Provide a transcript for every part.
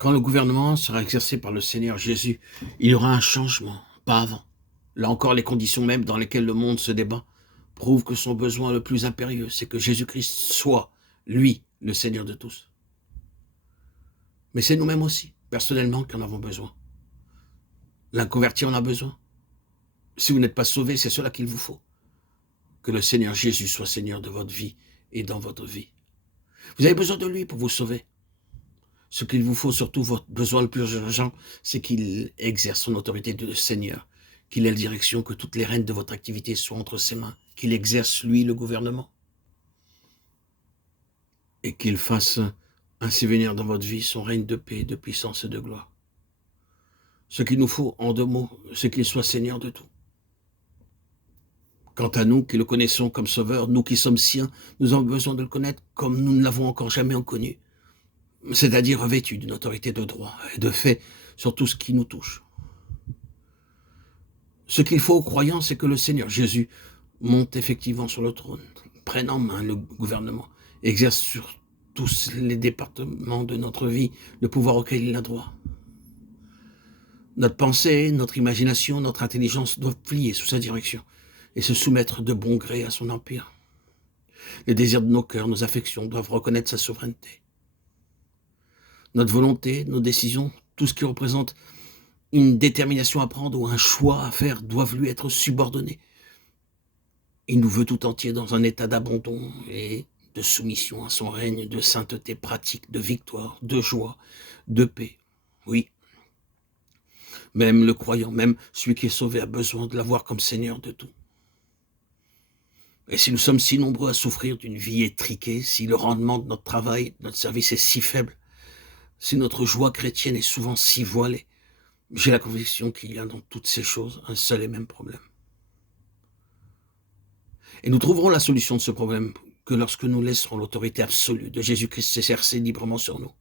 Quand le gouvernement sera exercé par le Seigneur Jésus, il y aura un changement, pas avant. Là encore, les conditions même dans lesquelles le monde se débat prouvent que son besoin le plus impérieux, c'est que Jésus-Christ soit, lui, le Seigneur de tous. Mais c'est nous-mêmes aussi, personnellement, qui en avons besoin. L'inconverti en a besoin. Si vous n'êtes pas sauvé, c'est cela qu'il vous faut. Que le Seigneur Jésus soit Seigneur de votre vie et dans votre vie. Vous avez besoin de lui pour vous sauver. Ce qu'il vous faut, surtout votre besoin le plus urgent, c'est qu'il exerce son autorité de Seigneur, qu'il ait la direction, que toutes les rênes de votre activité soient entre ses mains, qu'il exerce, lui, le gouvernement, et qu'il fasse ainsi venir dans votre vie son règne de paix, de puissance et de gloire. Ce qu'il nous faut, en 2 mots, c'est qu'il soit Seigneur de tout. Quant à nous qui le connaissons comme Sauveur, nous qui sommes siens, nous avons besoin de le connaître comme nous ne l'avons encore jamais connu, c'est-à-dire revêtu d'une autorité de droit et de fait sur tout ce qui nous touche. Ce qu'il faut aux croyants, c'est que le Seigneur Jésus monte effectivement sur le trône, prenne en main le gouvernement, exerce sur tous les départements de notre vie le pouvoir auquel il a droit. Notre pensée, notre imagination, notre intelligence doivent plier sous sa direction et se soumettre de bon gré à son empire. Les désirs de nos cœurs, nos affections doivent reconnaître sa souveraineté. Notre volonté, nos décisions, tout ce qui représente une détermination à prendre ou un choix à faire doivent lui être subordonnés. Il nous veut tout entier dans un état d'abandon et de soumission à son règne de sainteté pratique, de victoire, de joie, de paix. Oui, même le croyant, même celui qui est sauvé a besoin de l'avoir comme Seigneur de tout. Et si nous sommes si nombreux à souffrir d'une vie étriquée, si le rendement de notre travail, de notre service est si faible, si notre joie chrétienne est souvent si voilée, j'ai la conviction qu'il y a dans toutes ces choses un seul et même problème. Et nous trouverons la solution de ce problème que lorsque nous laisserons l'autorité absolue de Jésus-Christ s'exercer librement sur nous.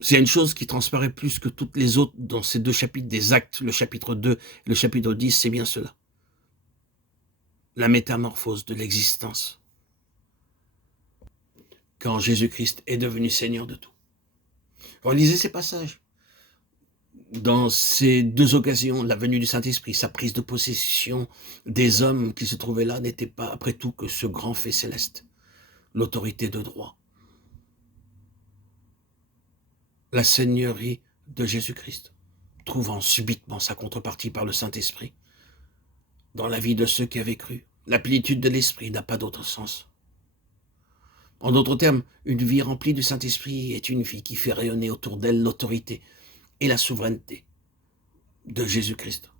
C'est une chose qui transparaît plus que toutes les autres dans ces 2 chapitres des Actes, le chapitre 2 et le chapitre 10, c'est bien cela. La métamorphose de l'existence. Quand Jésus-Christ est devenu Seigneur de tout. Relisez ces passages. Dans ces 2 occasions, la venue du Saint-Esprit, sa prise de possession des hommes qui se trouvaient là n'était pas, après tout, que ce grand fait céleste, l'autorité de droit. La seigneurie de Jésus-Christ, trouvant subitement sa contrepartie par le Saint-Esprit, dans la vie de ceux qui avaient cru. La plénitude de l'Esprit n'a pas d'autre sens. En d'autres termes, une vie remplie du Saint-Esprit est une vie qui fait rayonner autour d'elle l'autorité et la souveraineté de Jésus-Christ.